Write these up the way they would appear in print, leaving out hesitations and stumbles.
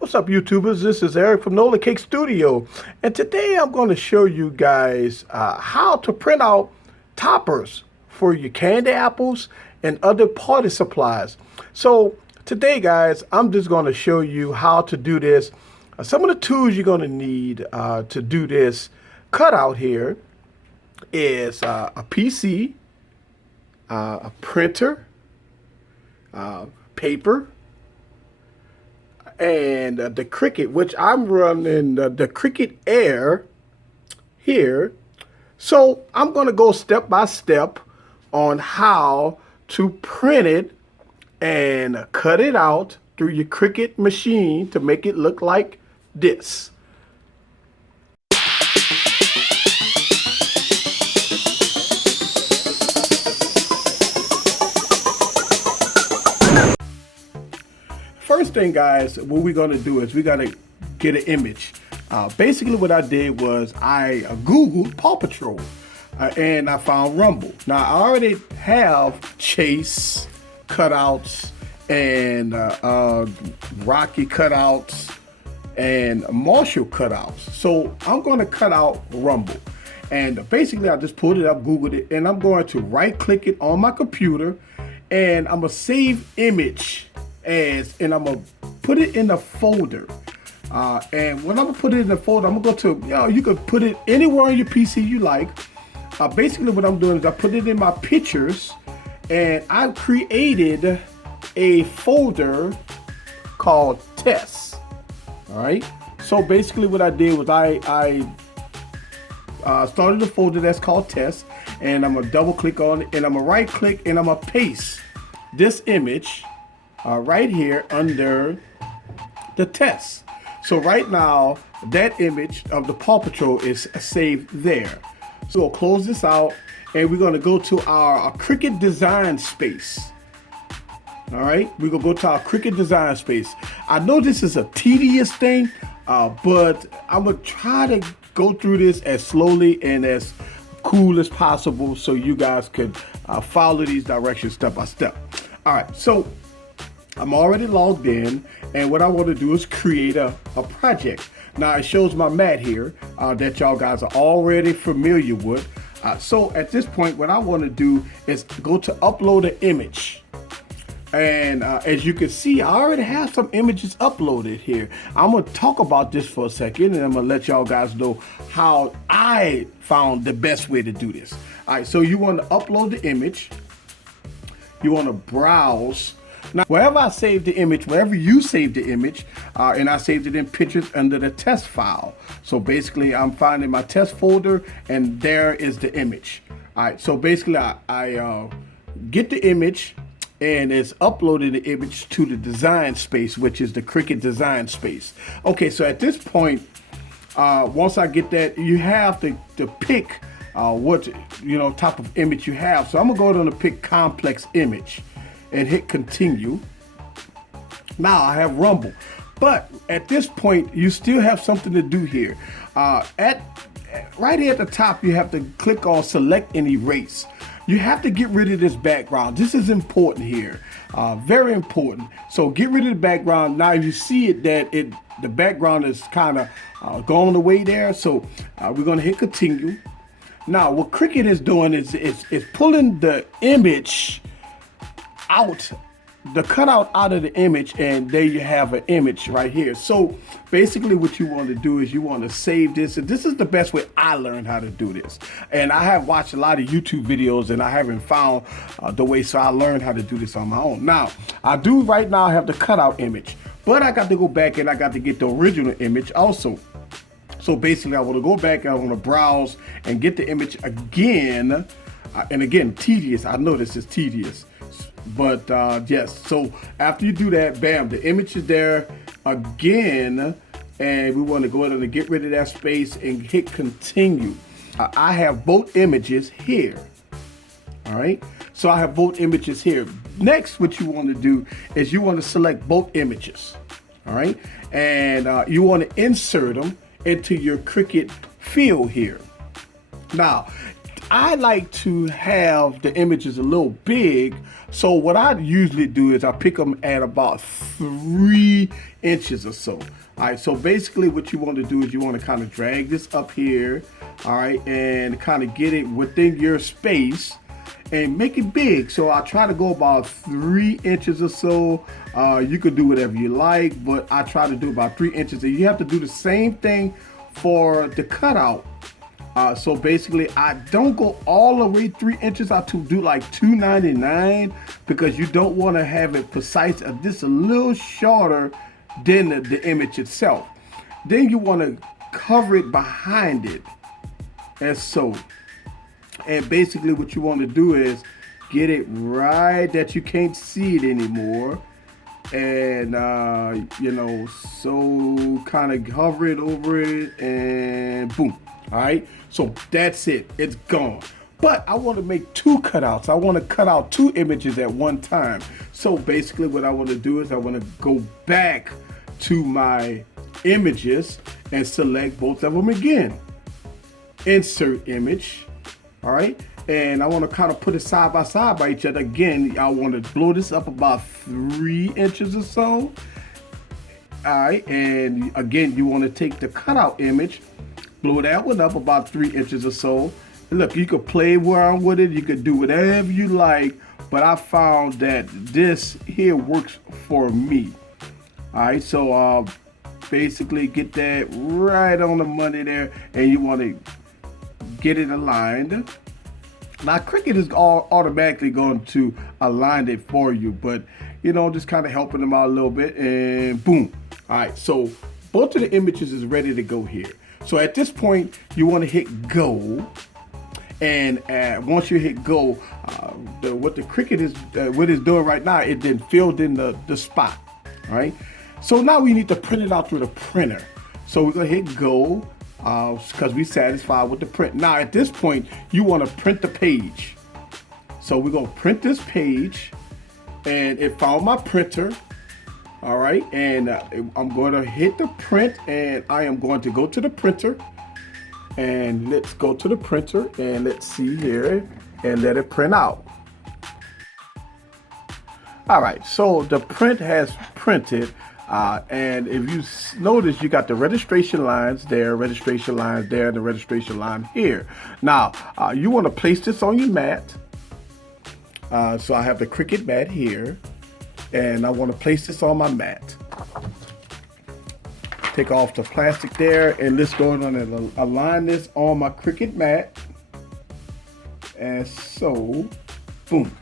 What's up, YouTubers? This is Eric from Nola Cake Studio, and today I'm going to show you guys how to print out toppers for your candy apples and other party supplies. So today, guys, I'm just going to show you how to do this. Some of the tools you're going to need to do this cutout here is a PC, a printer, paper, and the Cricut, which I'm running the Cricut Air here. So I'm going to go step by step on how to print it and cut it out through your Cricut machine to make it look like this. First thing, guys, what we're going to do is we got to get an image. Basically what I did was I Googled Paw Patrol and I found Rumble. Now I already have Chase cutouts and Rocky cutouts and Marshall cutouts. So I'm going to cut out Rumble. And basically I just pulled it up, Googled it, and I'm going to right click it on my computer and I'm going to save image as, and I'm gonna put it in a folder. And when I'm gonna put it in the folder, I'm gonna go to, you can put it anywhere on your PC you like. Basically what I'm doing is I put it in my pictures and I created a folder called tests. All right. So basically what I did was I started a folder that's called tests, and I'm gonna double click on it and I'm gonna right click and I'm gonna paste this image right here under the test. So right now that image of the Paw Patrol is saved there. So we'll close this out and we're going to go to our Cricut design space. All right, we're gonna go to our Cricut design space. I know this is a tedious thing, but I'm gonna try to go through this as slowly and as cool as possible so you guys could follow these directions step by step. All right, so I'm already logged in, and what I want to do is create a project. Now it shows my mat here that y'all guys are already familiar with. So at this point, what I want to do is go to upload an image. And as you can see, I already have some images uploaded here. I'm going to talk about this for a second, and I'm going to let y'all guys know how I found the best way to do this. All right, so you want to upload the image. You want to browse. Now, wherever I saved the image, wherever you saved the image, and I saved it in pictures under the test file. So basically, I'm finding my test folder, and there is the image. All right, so basically, I get the image, and it's uploaded the image to the design space, which is the Cricut design space. Okay, so at this point, once I get that, you have to pick what type of image you have. So I'm gonna go down to pick complex image and hit continue. Now I have Rumble, but at this point you still have something to do here. Right here at the top, you have to click on select and erase. You have to get rid of this background. This is important here, very important. So get rid of the background. Now you see it that the background is kind of going away there. So we're gonna hit continue. Now what Cricut is doing is pulling the image out, the cutout out of the image, and there you have an image right here. So basically what you want to do is you want to save this, and this is the best way I learned how to do this. And I have watched a lot of YouTube videos and I haven't found the way, so I learned how to do this on my own. Now I do right now have the cutout image, but I got to go back and I got to get the original image also. So basically I want to go back and I want to browse and get the image again, and again, tedious. I know this is tedious, but yes, so after you do that, bam, the image is there again, and we want to go ahead and get rid of that space and hit continue. I have both images here. All right, so I have both images here. Next, what you want to do is you want to select both images. All right, and you want to insert them into your Cricut field here. Now I like to have the images a little big, so what I usually do is I pick them at about 3 inches or so. All right, so basically what you want to do is you want to kind of drag this up here, all right, and kind of get it within your space and make it big. So I try to go about 3 inches or so. You could do whatever you like, but I try to do about 3 inches. And you have to do the same thing for the cutout. So basically I don't go all the way 3 inches. I do like 2.99 because you don't want to have it precise, just a little shorter than the image itself. Then you want to cover it behind it as so. And basically what you want to do is get it right that you can't see it anymore. And, you know, so kind of hover it over it and boom. All right. So that's it. It's gone. But I want to make 2 cutouts. I want to cut out 2 images at one time. So basically what I want to do is I want to go back to my images and select both of them again. Insert image. All right, and I want to kind of put it side by side by each other. Again, I want to blow this up about 3 inches or so. All right, and again, you want to take the cutout image, blow that one up about 3 inches or so. And look, you could play around with it. You could do whatever you like, but I found that this here works for me. All right, so basically get that right on the money there, and you want to get it aligned. Now Cricut is automatically going to align it for you, but you know, just kind of helping them out a little bit, and boom. All right, so both of the images is ready to go here. So at this point you want to hit go, and once you hit go, what the Cricut is what it's doing right now, it then filled in the spot. All right, so now we need to print it out through the printer. So we're gonna hit go because we satisfied with the print. Now at this point you want to print the page. So we're gonna print this page, and it found my printer. All right, and I'm going to hit the print, and I am going to go to the printer, and let's go to the printer, and let's see here and let it print out. All right, so the print has printed. And if you notice, you got the registration lines there, registration lines there, the registration line here. Now, you want to place this on your mat. So I have the Cricut mat here, and I want to place this on my mat. Take off the plastic there, and let's go on and align this on my Cricut mat. And so, boom.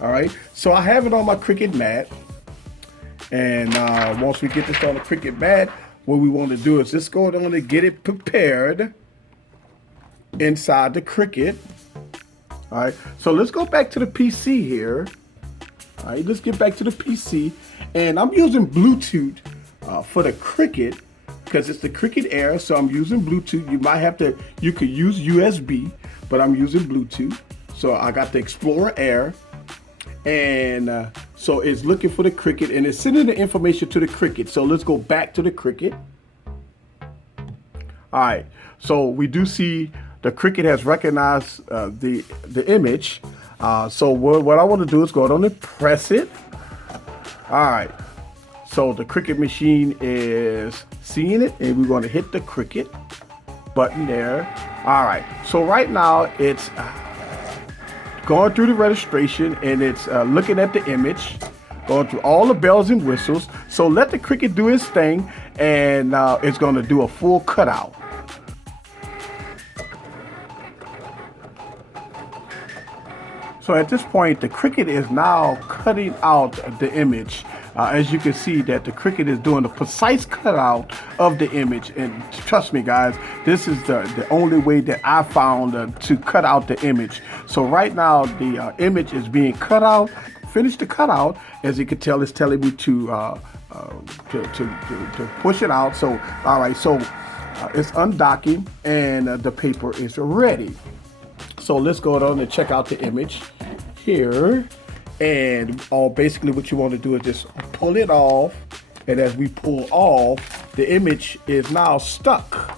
All right, so I have it on my Cricut mat. And once we get this on the Cricut mat, what we want to do is just go on and get it prepared inside the Cricut. All right, so let's go back to the PC here. All right, let's get back to the PC. And I'm using Bluetooth for the Cricut because it's the Cricut Air, so I'm using Bluetooth. You might have to, you could use USB, but I'm using Bluetooth. So I got the Explorer Air. And so it's looking for the Cricut, and it's sending the information to the Cricut. So let's go back to the Cricut. All right, so we do see the Cricut has recognized the image. So what I want to do is go down and press it. All right, so the Cricut machine is seeing it, and we're going to hit the Cricut button there. All right, so right now it's going through the registration, and it's looking at the image, going through all the bells and whistles. So let the Cricut do its thing, and it's going to do a full cutout. So at this point, the Cricut is now cutting out the image. As you can see that the Cricut is doing a precise cutout of the image. And trust me guys, this is the only way that I found to cut out the image. So right now the image is being cut out. Finish the cutout. As you can tell, it's telling me to push it out. So all right, so it's undocking, and the paper is ready. So let's go down and check out the image here. And basically what you want to do is just pull it off. And as we pull off, the image is now stuck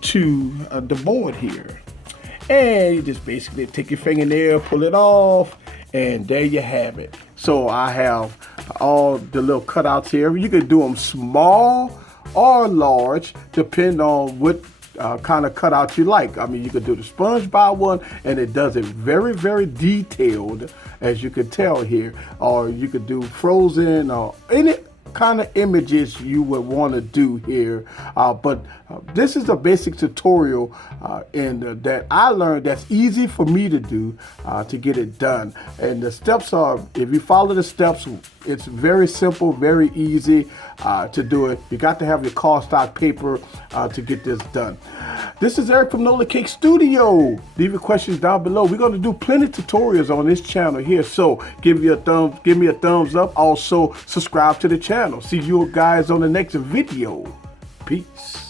to the board here. And you just basically take your fingernail, pull it off, and there you have it. So I have all the little cutouts here. You can do them small or large, depending on what kind of cutout you like. I mean, you could do the SpongeBob one, and it does it very, very detailed, as you can tell here. Or you could do Frozen or any kind of images you would want to do here. But this is a basic tutorial that I learned that's easy for me to do to get it done. And the steps are, if you follow the steps, it's very simple, very easy to do it. You got to have your cardstock paper to get this done. This is Eric from Nola Cake Studio. Leave your questions down below. We're going to do plenty of tutorials on this channel here. So give me a thumbs up. Also subscribe to the channel. See you guys on the next video. Peace.